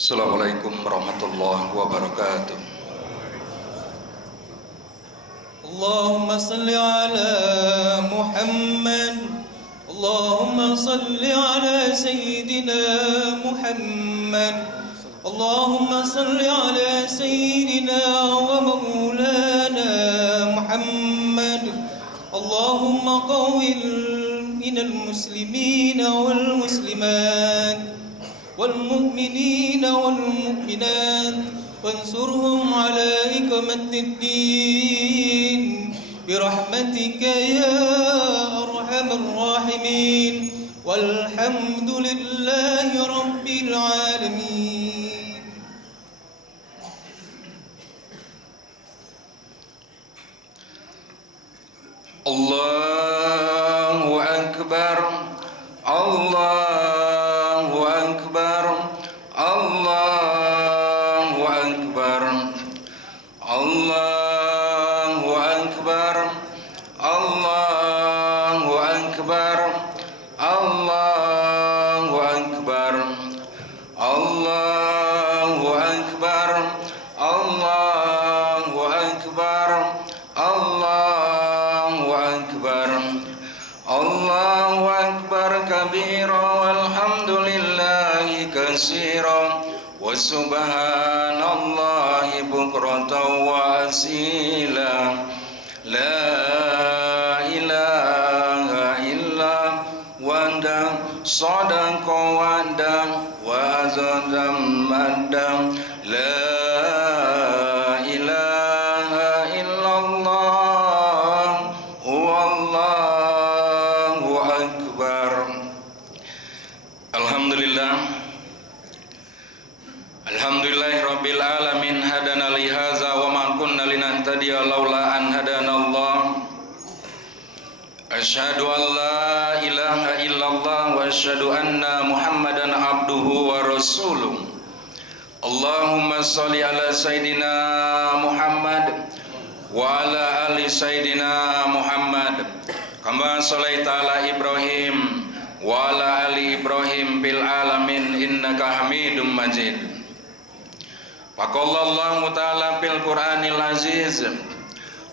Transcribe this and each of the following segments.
Assalamualaikum warahmatullahi wabarakatuh. Allahumma salli ala Muhammad. Allahumma salli ala Sayyidina Muhammad. Allahumma salli ala Sayyidina wa Maulana Muhammad. Allahumma qawwil minal muslimina wal muslimat والمؤمنين والمؤمنات وانصرهم على إقامة الدين برحمتك يا أرحم الراحمين والحمد لله رب العالمين. Allahu Akbar, Allahu Akbar, Allahu Akbar, Allahu Akbar, Allahu Akbar, Allahu Akbar, Allahu Akbar, Allahu Akbar, Allahu Akbar, Allahu Akbar kabira walhamdulillahi katsira wa subhanallahi bukratan wa asila. La ilaha illa wanda sadaqa wanda wa azadam madam. La ilaha illallah wallahu akbar. Alhamdulillahi rabbil alamin hadana li hadza wa ma kunna linahtadiya laula an hadanallah. Asyhadu an la ilaha illallah wa asyhadu anna Muhammadan abduhu wa rasuluh. Allahumma shalli ala sayidina Muhammad wa ala ali sayidina Muhammad kama shallaita ala Ibrahim wa ala ali Ibrahim bil alamin innaka Hamidum Majid. Faqallallahu ta'ala fil Qur'anil aziz.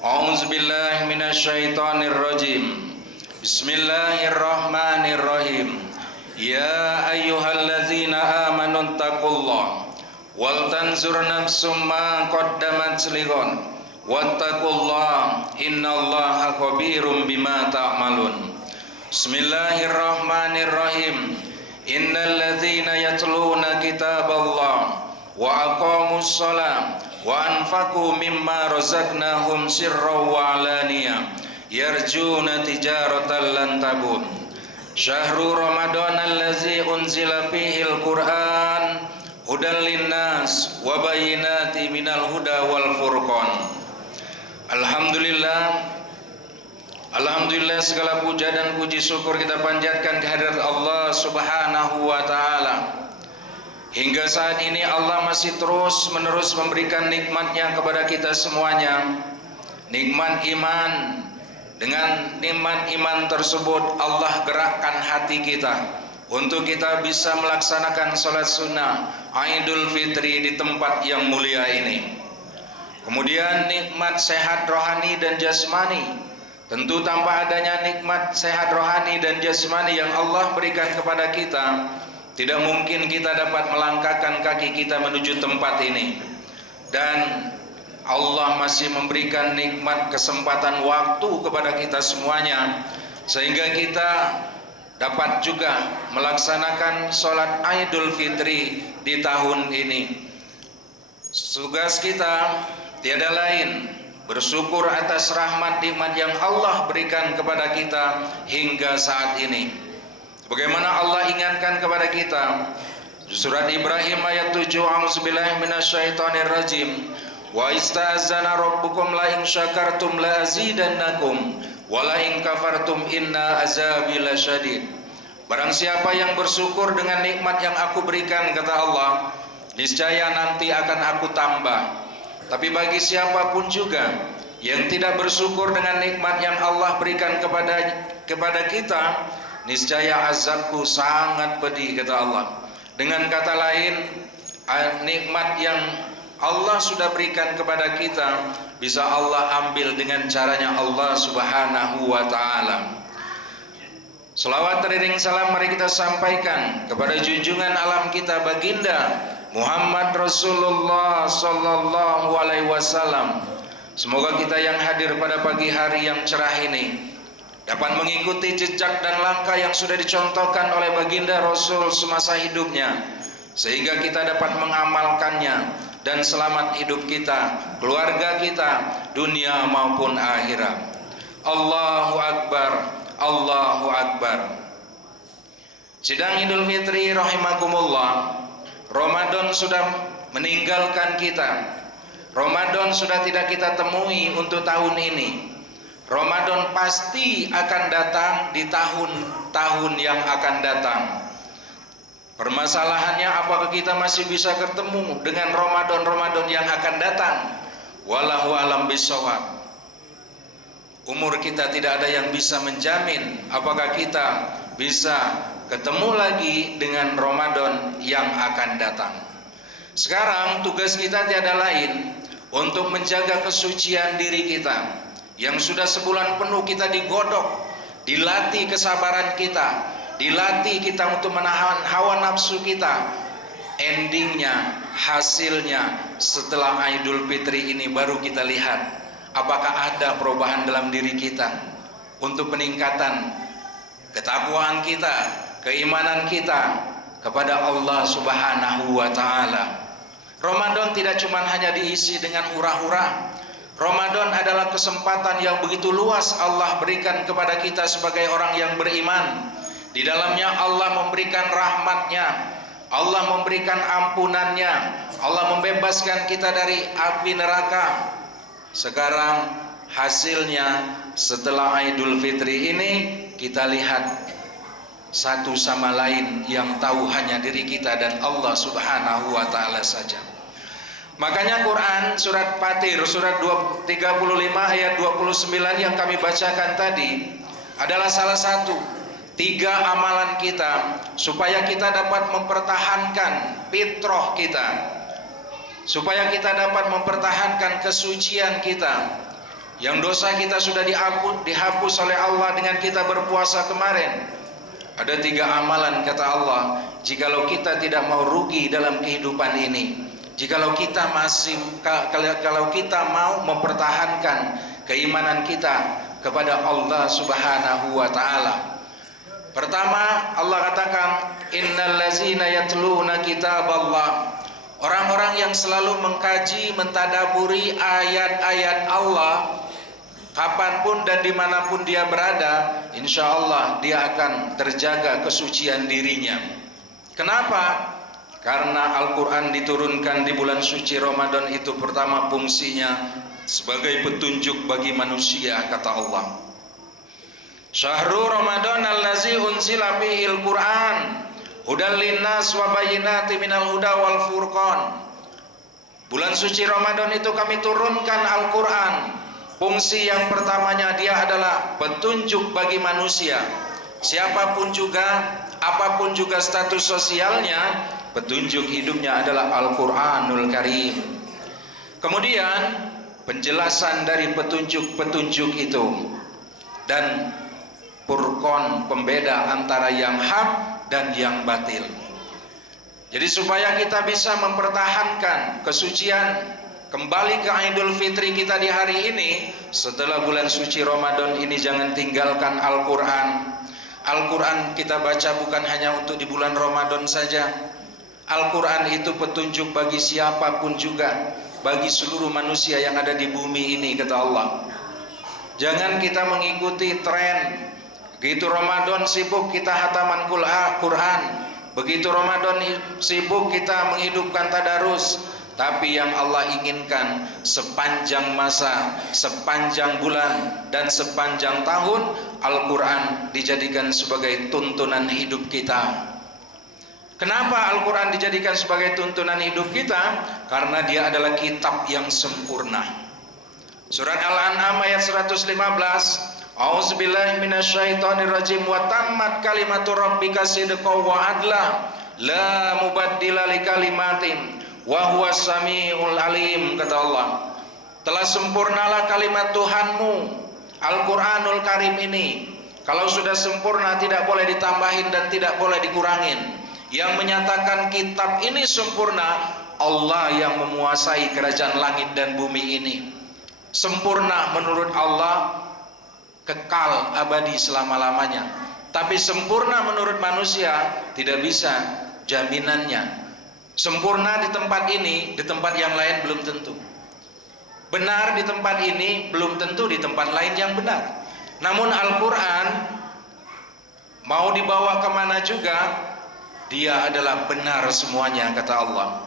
A'udzu billahi minasyaitonir rajim. Bismillahirrahmanirrahim. Ya ayyuhallazina amanu taqullaha wal tanzur nafsum ma qaddamat lighad wattaqullaha innallaha khabirum bima ta'malun. Bismillahirrahmanirrahim. Innal ladzina yatluna kitaballah wa aqamus shalah wa anfaqu mimma razaqnahum sirran wa alaniyah yarjuna tijaratan lan tabur. Syahrul Ramadan allazi unzila fihil Qur'an hudan linnas wa bayyinati minal huda wal furqan. Alhamdulillah segala puja dan puji syukur kita panjatkan kehadirat Allah Subhanahu wa taala. Hingga saat ini Allah masih terus menerus memberikan nikmatnya kepada kita semuanya. Nikmat iman. Dengan nikmat iman tersebut Allah gerakkan hati kita untuk kita bisa melaksanakan sholat sunnah Idul Fitri di tempat yang mulia ini. Kemudian nikmat sehat rohani dan jasmani. Tentu tanpa adanya nikmat sehat rohani dan jasmani yang Allah berikan kepada kita, tidak mungkin kita dapat melangkahkan kaki kita menuju tempat ini. Dan Allah masih memberikan nikmat kesempatan waktu kepada kita semuanya, sehingga kita dapat juga melaksanakan sholat Idul Fitri di tahun ini. Tugas kita tiada lain bersyukur atas rahmat nikmat yang Allah berikan kepada kita hingga saat ini. Bagaimana Allah ingatkan kepada kita surat Ibrahim ayat 7, a'udzubillahi minasyaitonirrajim. Wa ista'azana rabbukum la in syakartum la azidannakum wa la in kafartum inna azabi lasyadid. Barang siapa yang bersyukur dengan nikmat yang aku berikan, kata Allah, niscaya nanti akan aku tambah. Tapi bagi siapapun juga yang tidak bersyukur dengan nikmat yang Allah berikan kepada kita, niscaya azabku sangat pedih, kata Allah. Dengan kata lain, nikmat yang Allah sudah berikan kepada kita bisa Allah ambil dengan caranya Allah Subhanahu wa taala. Selawat teriring salam mari kita sampaikan kepada junjungan alam kita baginda Muhammad Rasulullah sallallahu alaihi wasallam. Semoga kita yang hadir pada pagi hari yang cerah ini dapat mengikuti jejak dan langkah yang sudah dicontohkan oleh baginda Rasul semasa hidupnya, sehingga kita dapat mengamalkannya dan selamat hidup kita, keluarga kita, dunia maupun akhirat. Allahu Akbar, Allahu Akbar. Sidang Idul Fitri rahimakumullah, Ramadan sudah meninggalkan kita. Ramadan sudah tidak kita temui untuk tahun ini. Ramadan pasti akan datang di tahun-tahun yang akan datang. Permasalahannya apakah kita masih bisa ketemu dengan Ramadan yang akan datang? Wallahu alam bisawab. Umur kita tidak ada yang bisa menjamin apakah kita bisa ketemu lagi dengan Ramadan yang akan datang. Sekarang tugas kita tiada lain untuk menjaga kesucian diri kita yang sudah sebulan penuh kita digodok, dilatih kesabaran kita, dilatih kita untuk menahan hawa nafsu kita. Endingnya, hasilnya setelah Idul Fitri ini baru kita lihat apakah ada perubahan dalam diri kita untuk peningkatan ketakwaan kita, keimanan kita kepada Allah Subhanahu wa taala. Ramadan tidak cuma hanya diisi dengan hura-hura. Ramadan adalah kesempatan yang begitu luas Allah berikan kepada kita sebagai orang yang beriman. Di dalamnya Allah memberikan rahmatnya, Allah memberikan ampunannya, Allah membebaskan kita dari api neraka. Sekarang hasilnya setelah Idul Fitri ini kita lihat satu sama lain yang tahu hanya diri kita dan Allah Subhanahu wa taala saja. Makanya Quran surat Fatir surat 35 ayat 29 yang kami bacakan tadi adalah salah satu 3 amalan kita supaya kita dapat mempertahankan fitrah kita, supaya kita dapat mempertahankan kesucian kita. Yang dosa kita sudah dihapus oleh Allah dengan kita berpuasa kemarin. Ada 3 amalan kata Allah, jikalau kita tidak mau rugi dalam kehidupan ini, jikalau kita kalau kita mau mempertahankan keimanan kita kepada Allah Subhanahu wa taala. Pertama, Allah katakan innal ladzina yatluna kitaballah. Orang-orang yang selalu mengkaji, mentadaburi ayat-ayat Allah kapanpun dan dimanapun dia berada, insya Allah dia akan terjaga kesucian dirinya. Kenapa? Karena Al-Quran diturunkan di bulan suci Ramadan itu pertama fungsinya sebagai petunjuk bagi manusia, kata Allah. Syahrul Ramadan allazi unzila fihil Quran hudal linnas wa bayyinatin minal huda wal furqan. Bulan suci Ramadan itu kami turunkan Al-Quran. Fungsi yang pertamanya dia adalah petunjuk bagi manusia. Siapapun juga, apapun juga status sosialnya, petunjuk hidupnya adalah Al-Quranul Karim. Kemudian penjelasan dari petunjuk-petunjuk itu dan furqan, pembeda antara yang hak dan yang batil. Jadi supaya kita bisa mempertahankan kesucian, kembali ke Idul Fitri kita di hari ini, setelah bulan suci Ramadan ini jangan tinggalkan Al-Quran. Al-Quran kita baca bukan hanya untuk di bulan Ramadan saja. Al-Quran itu petunjuk bagi siapapun juga, bagi seluruh manusia yang ada di bumi ini, kata Allah. Jangan kita mengikuti tren. Begitu Ramadan sibuk kita hataman Quran, begitu Ramadan sibuk kita menghidupkan tadarus. Tapi yang Allah inginkan sepanjang masa, sepanjang bulan dan sepanjang tahun, Al-Quran dijadikan sebagai tuntunan hidup kita. Kenapa Al-Quran dijadikan sebagai tuntunan hidup kita? Karena dia adalah kitab yang sempurna. Surat Al-An'am ayat 115, A'udzubillahi minasyaitonirrajim wa tammat kalimatu rabbika sidqan wa adla la mubaddila likalimatin wa huwas samiul alim, kata Allah. Telah sempurnalah kalimat Tuhanmu, Al-Qur'anul Karim ini. Kalau sudah sempurna tidak boleh ditambahin dan tidak boleh dikurangin. Yang menyatakan kitab ini sempurna, Allah yang menguasai kerajaan langit dan bumi ini. Sempurna menurut Allah, kekal abadi selama-lamanya. Tapi sempurna menurut manusia tidak bisa jaminannya. Sempurna di tempat ini, di tempat yang lain belum tentu. Benar di tempat ini belum tentu di tempat lain yang benar. Namun Al-Quran mau dibawa kemana juga, dia adalah benar semuanya, kata Allah.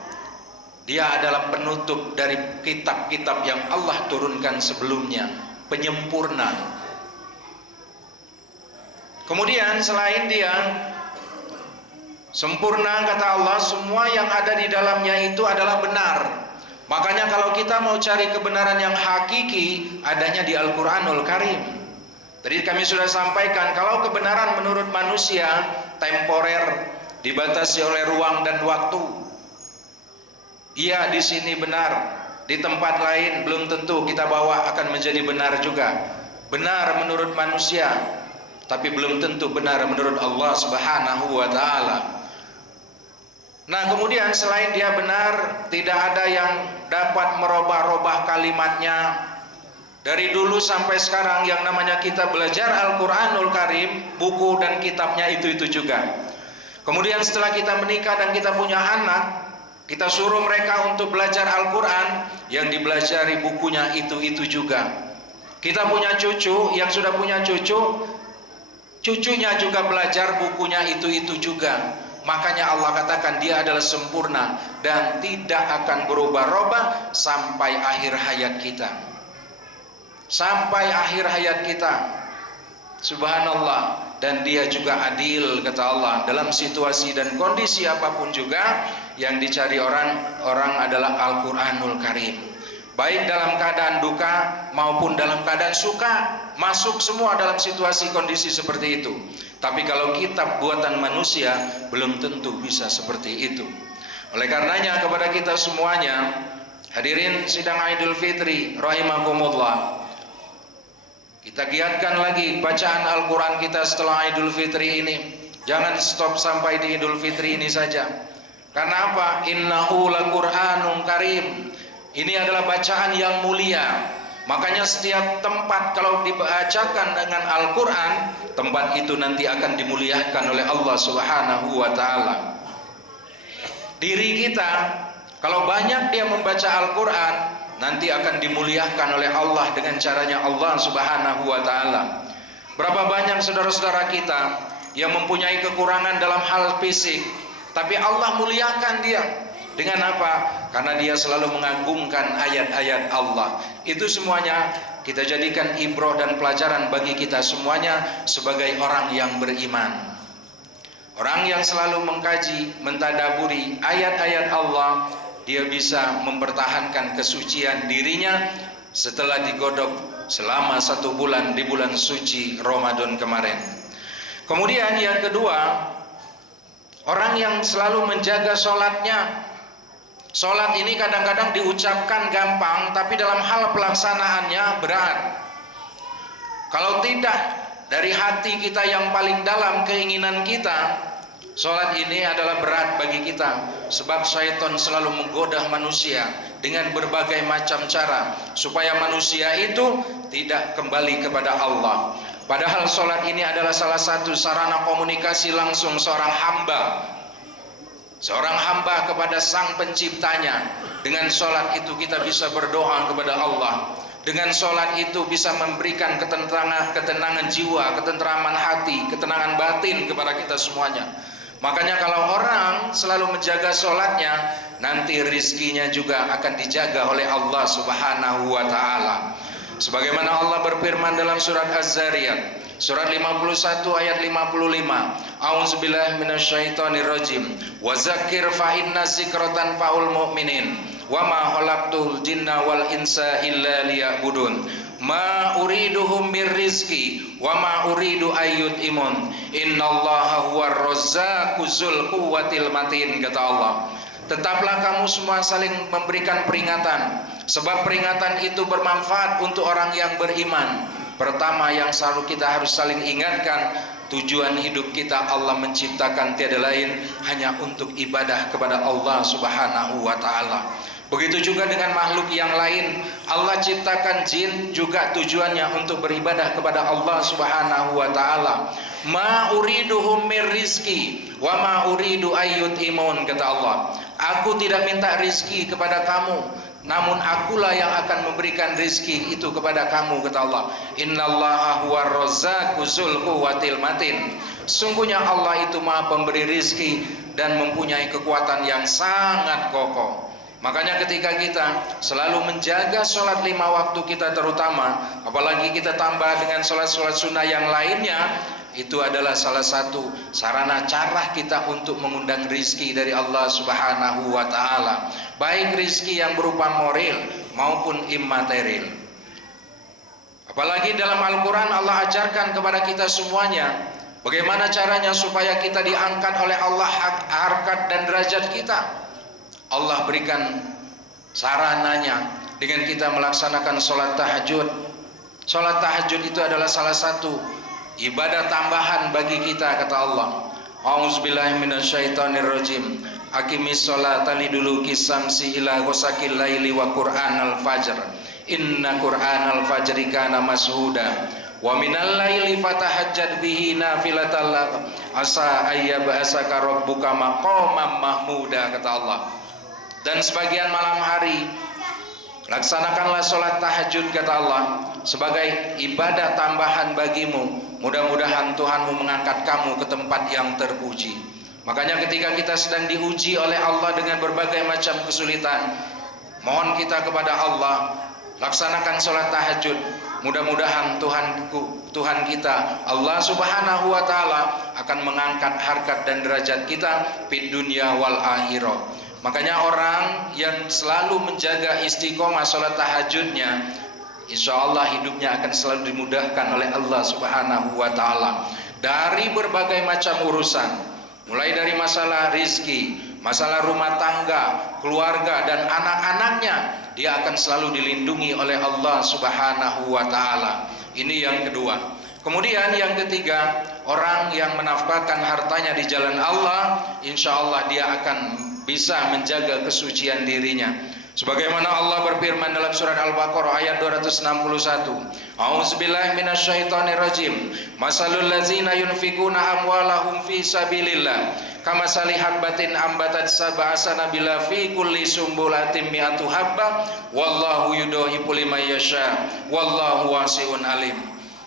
Dia adalah penutup dari kitab-kitab yang Allah turunkan sebelumnya, penyempurna. Kemudian selain dia sempurna, kata Allah, semua yang ada di dalamnya itu adalah benar. Makanya kalau kita mau cari kebenaran yang hakiki, adanya di Al-Quranul Karim. Tadi kami sudah sampaikan, kalau kebenaran menurut manusia temporer, dibatasi oleh ruang dan waktu. Iya, di sini benar, di tempat lain belum tentu kita bawa akan menjadi benar juga. Benar menurut manusia, tapi belum tentu benar menurut Allah Subhanahu wa ta'ala. Nah, kemudian selain dia benar, tidak ada yang dapat merubah-rubah kalimatnya. Dari dulu sampai sekarang yang namanya kita belajar Al-Quranul Karim, buku dan kitabnya itu juga. Kemudian setelah kita menikah dan kita punya anak, kita suruh mereka untuk belajar Al-Quran, yang dibelajari bukunya itu juga. Kita punya cucu, yang sudah punya cucu, cucunya juga belajar bukunya itu juga. Makanya Allah katakan dia adalah sempurna dan tidak akan berubah-ubah sampai akhir hayat kita. Sampai akhir hayat kita. Subhanallah. Dan dia juga adil, kata Allah. Dalam situasi dan kondisi apapun juga, yang dicari orang adalah Al-Quranul Karim. Baik dalam keadaan duka maupun dalam keadaan suka, masuk semua dalam situasi kondisi seperti itu. Tapi kalau kitab buatan manusia belum tentu bisa seperti itu. Oleh karenanya kepada kita semuanya, hadirin sidang Idul Fitri rahimakumullah, kita giatkan lagi bacaan Al-Quran kita setelah Idul Fitri ini. Jangan stop sampai di Idul Fitri ini saja. Karena apa? Innahu laqur'anun karim. Ini adalah bacaan yang mulia. Makanya setiap tempat kalau dibacakan dengan Al-Quran, tempat itu nanti akan dimuliakan oleh Allah Subhanahu wa ta'ala. Diri kita kalau banyak dia membaca Al-Quran, nanti akan dimuliakan oleh Allah dengan caranya Allah Subhanahu wa ta'ala. Berapa banyak saudara-saudara kita yang mempunyai kekurangan dalam hal fisik, tapi Allah muliakan dia. Dengan apa? Karena dia selalu mengagungkan ayat-ayat Allah. Itu semuanya kita jadikan ibrah dan pelajaran bagi kita semuanya sebagai orang yang beriman. Orang yang selalu mengkaji, mentadaburi ayat-ayat Allah, dia bisa mempertahankan kesucian dirinya setelah digodok selama 1 bulan di bulan suci Ramadan kemarin. Kemudian yang kedua, orang yang selalu menjaga sholatnya. Sholat ini kadang-kadang diucapkan gampang, tapi dalam hal pelaksanaannya berat. Kalau tidak dari hati kita yang paling dalam, keinginan kita, sholat ini adalah berat bagi kita. Sebab syaitan selalu menggoda manusia dengan berbagai macam cara supaya manusia itu tidak kembali kepada Allah. Padahal sholat ini adalah salah satu sarana komunikasi langsung seorang hamba kepada sang penciptanya. Dengan sholat itu kita bisa berdoa kepada Allah. Dengan sholat itu bisa memberikan ketenangan jiwa, ketentraman hati, ketenangan batin kepada kita semuanya. Makanya kalau orang selalu menjaga sholatnya, nanti rizkinya juga akan dijaga oleh Allah Subhanahu wa ta'ala. Sebagaimana Allah berfirman dalam surat Az-Zariyat, surat 51 ayat 55, A'udzubillahi minasyaitonirrajim, wa zakir fa inna zikratan faul mu'minin, wa ma khalaqtul jinna wal insa illa liya'budun. ma uriduhum mirrizqi wa ma uridu ayyut imun innallaha huwar razzaqu dzul quwwatil matin, kata Allah. Tetaplah kamu semua saling memberikan peringatan, sebab peringatan itu bermanfaat untuk orang yang beriman. Pertama yang selalu kita harus saling ingatkan, tujuan hidup kita Allah menciptakan tiada lain hanya untuk ibadah kepada Allah Subhanahu wa taala. Begitu juga dengan makhluk yang lain, Allah ciptakan jin juga tujuannya untuk beribadah kepada Allah Subhanahu wa taala. Ma uriduhum mirrizqi wa ma uridu ayyut imun, kata Allah. Aku tidak minta rizki kepada kamu, namun akulah yang akan memberikan rizki itu kepada kamu, kata Allah. Innallaha huwar razzaqu dzul quwwatil matin. Sungguhnya Allah itu Maha pemberi rizki dan mempunyai kekuatan yang sangat kokoh. Makanya ketika kita selalu menjaga sholat 5 waktu kita, terutama apalagi kita tambah dengan sholat-sholat sunnah yang lainnya, itu adalah salah satu sarana cara kita untuk mengundang rizki dari Allah Subhanahu wa ta'ala, baik rizki yang berupa moral maupun imaterial. Apalagi dalam Al-Quran Allah ajarkan kepada kita semuanya bagaimana caranya supaya kita diangkat oleh Allah harkat dan derajat kita. Allah berikan sarananya dengan kita melaksanakan sholat tahajud. Sholat tahajud itu adalah salah satu ibadah tambahan bagi kita, kata Allah. A'udzubillahi minasyaitonirrajim. Aqimis sholata liduluki samsi ila ghasaqil laili wa qur'anal fajr. Inna qur'anal fajri kana mashuda. Wa minal laili fatahajjad bihi nafilatan lak asa ayyab'asaka rabbuka maqaman mahmuda, kata Allah. Dan sebagian malam hari laksanakanlah sholat tahajud, kata Allah, sebagai ibadah tambahan bagimu. Mudah-mudahan Tuhanmu mengangkat kamu ke tempat yang terpuji. Makanya ketika kita sedang diuji oleh Allah dengan berbagai macam kesulitan, mohon kita kepada Allah, laksanakan sholat tahajud. Mudah-mudahan Tuhan kita Allah Subhanahu wa ta'ala akan mengangkat harkat dan derajat kita fid dunya wal akhirah. Makanya orang yang selalu menjaga istiqomah sholat tahajudnya, insya Allah hidupnya akan selalu dimudahkan oleh Allah Subhanahu wa ta'ala dari berbagai macam urusan, mulai dari masalah rizki, masalah rumah tangga, keluarga dan anak-anaknya. Dia akan selalu dilindungi oleh Allah Subhanahu wa ta'ala. Ini yang kedua. Kemudian yang ketiga, orang yang menafkahkan hartanya di jalan Allah, insya Allah dia akan bisa menjaga kesucian dirinya. Sebagaimana Allah berfirman dalam surat Al-Baqarah ayat 261. A'udzubillahi minasyaitonirrajim. Masalul ladzina yunfikuna amwalahum fi sabilillah kamasali habbatin ambatat sab'a sanabila fi kulli sumbulatin mi'atu habba wallahu yudhibu liman yasha wallahu wasi'un alim.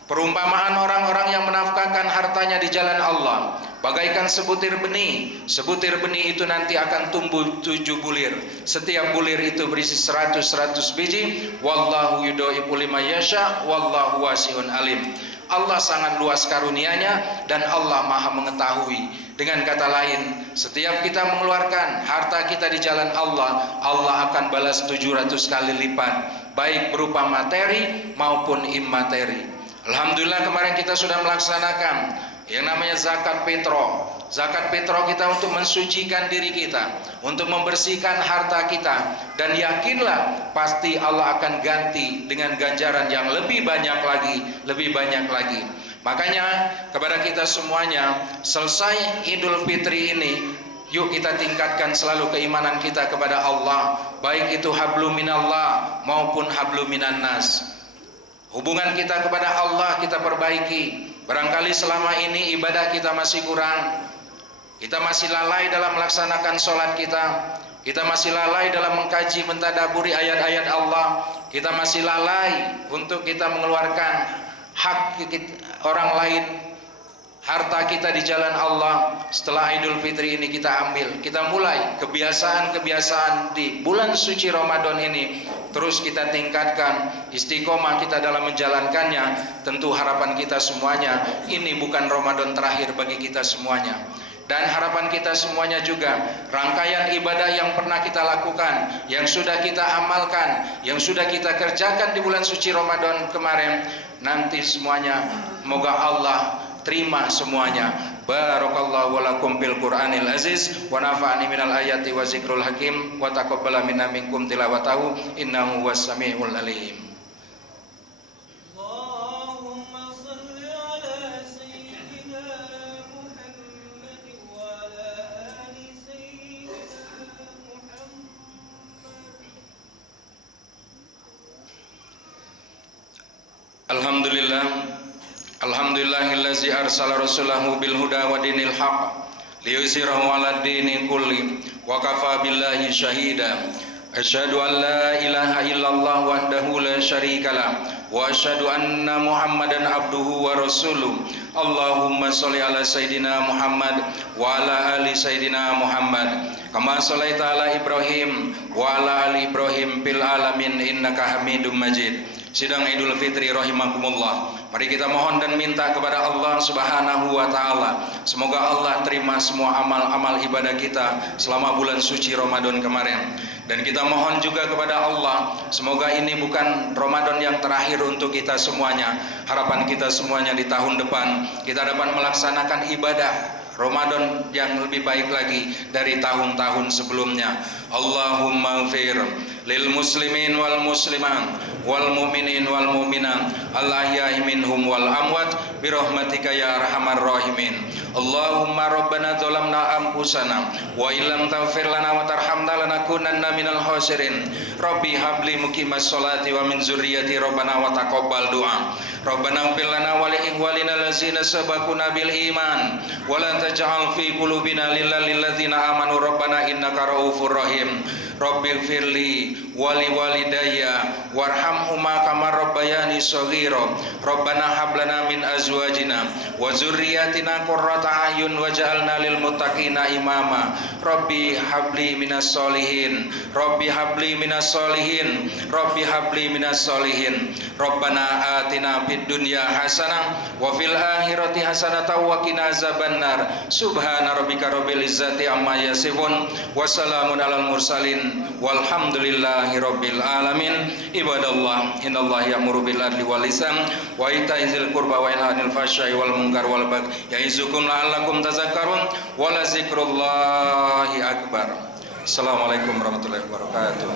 Perumpamaan orang-orang yang menafkahkan hartanya di jalan Allah bagaikan sebutir benih. Sebutir benih itu nanti akan tumbuh 7 bulir. Setiap bulir itu berisi 100 biji. Wallahu yudhibu liman yasha wallahu wasi'un alim. Allah sangat luas karunia-Nya dan Allah Maha mengetahui. Dengan kata lain, setiap kita mengeluarkan harta kita di jalan Allah, Allah akan balas 700 kali lipat, baik berupa materi maupun imateri. Alhamdulillah kemarin kita sudah melaksanakan yang namanya zakat fitrah. Zakat fitrah kita untuk mensucikan diri kita, untuk membersihkan harta kita, dan yakinlah pasti Allah akan ganti dengan ganjaran yang lebih banyak lagi, lebih banyak lagi. Makanya kepada kita semuanya, selesai Idul Fitri ini, yuk kita tingkatkan selalu keimanan kita kepada Allah, baik itu hablum minallah maupun hablum minan nas. Hubungan kita kepada Allah kita perbaiki. Barangkali selama ini ibadah kita masih kurang, kita masih lalai dalam melaksanakan sholat kita masih lalai dalam mengkaji mentadaburi ayat-ayat Allah, kita masih lalai untuk kita mengeluarkan hak orang lain, harta kita di jalan Allah. Setelah Idul Fitri ini kita mulai kebiasaan-kebiasaan di bulan suci Ramadan ini, terus kita tingkatkan istiqomah kita dalam menjalankannya. Tentu harapan kita semuanya, ini bukan Ramadan terakhir bagi kita semuanya. Dan harapan kita semuanya juga, rangkaian ibadah yang pernah kita lakukan, yang sudah kita amalkan, yang sudah kita kerjakan di bulan suci Ramadan kemarin, nanti semuanya moga Allah terima semuanya. Barakallahu walakum bil Qur'anil aziz wa nafa'ani minal ayati wa zikrul hakim wa taqabbala minna minkum tilawatahu innahu was samiul alim. Alhamdulillahillazi arsala rasulahu bil huda wa dinil haq liyuzhirahu 'alad dini kulli wa kafa billahi syahida. Asyhadu an la ilaha illallah wahdahu la syarikalah wa asyhadu anna Muhammadan abduhu wa rasuluh. Allahumma sholli ala sayidina Muhammad wa ala ali sayidina Muhammad kama shallaita ala Ibrahim wa ala ali Ibrahim fil alamin innaka Hamidum Majid. Sidang Idul Fitri rahimakumullah. Mari kita mohon dan minta kepada Allah Subhanahu wa taala, semoga Allah terima semua amal-amal ibadah kita selama bulan suci Ramadan kemarin. Dan kita mohon juga kepada Allah, semoga ini bukan Ramadan yang terakhir untuk kita semuanya. Harapan kita semuanya di tahun depan kita dapat melaksanakan ibadah Ramadan yang lebih baik lagi dari tahun-tahun sebelumnya. Allahumma ighfir lil muslimin wal muslimat wal mu'minin wal mu'minat al ahya'i minhum wal amwat bi rahmatika ya arhamar rahimin. Allahumma rabbana zalamna anfusana wa illam taghfir lana wa tarhamna lanakunanna minal khasirin. Rabbi habli muqimas sholati wa min zurriyyati rabbana wa taqabbal du'a. Rabbana ighfir lana wa li ikhwanina allazina sabaquna bil iman wa la taj'al fi qulubina lillal ladzina amanu rabbana innaka raufur rahim. Rabbi ighfirli wa li walidayya warhamhuma kama rabbayani shaghira. Rabbana hab lana min azwajina wa dzurriyyatina qurrata a'yun waj'alna lil muttaqina imama. Rabbi habli minas solihin. Rabbi habli minas solihin. Rabbi habli minas solihin. Rabbana atina fid dunya hasanah wa fil akhirati hasanah wa qina azabannar. Subhana rabbika rabbil izzati amma yasifun wa salamun alal mursalin walhamdulillahi rabbil alamin. Ibadallah, innallaha ya'muru bil adli wal ihsan wa ita'i dzil qurba wa yanha 'anil fahsya'i wal munkar wal baghi ya'izukum la'allakum tadhakkarun wa la dzikrullahi akbar. Assalamualaikum warahmatullahi wabarakatuh.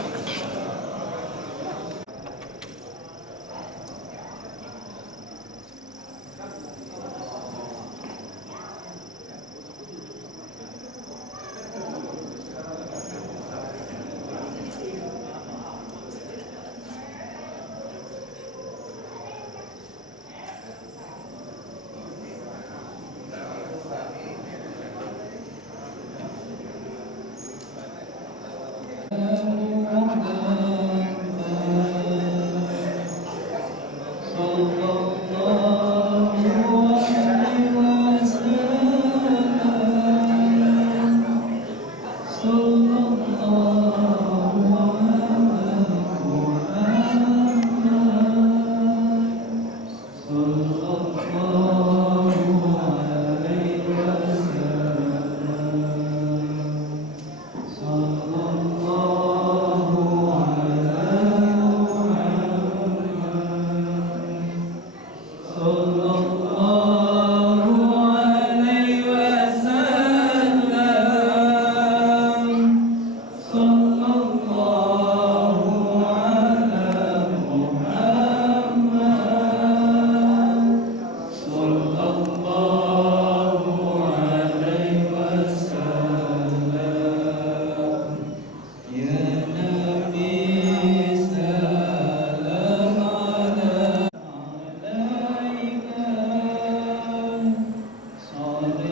Amen.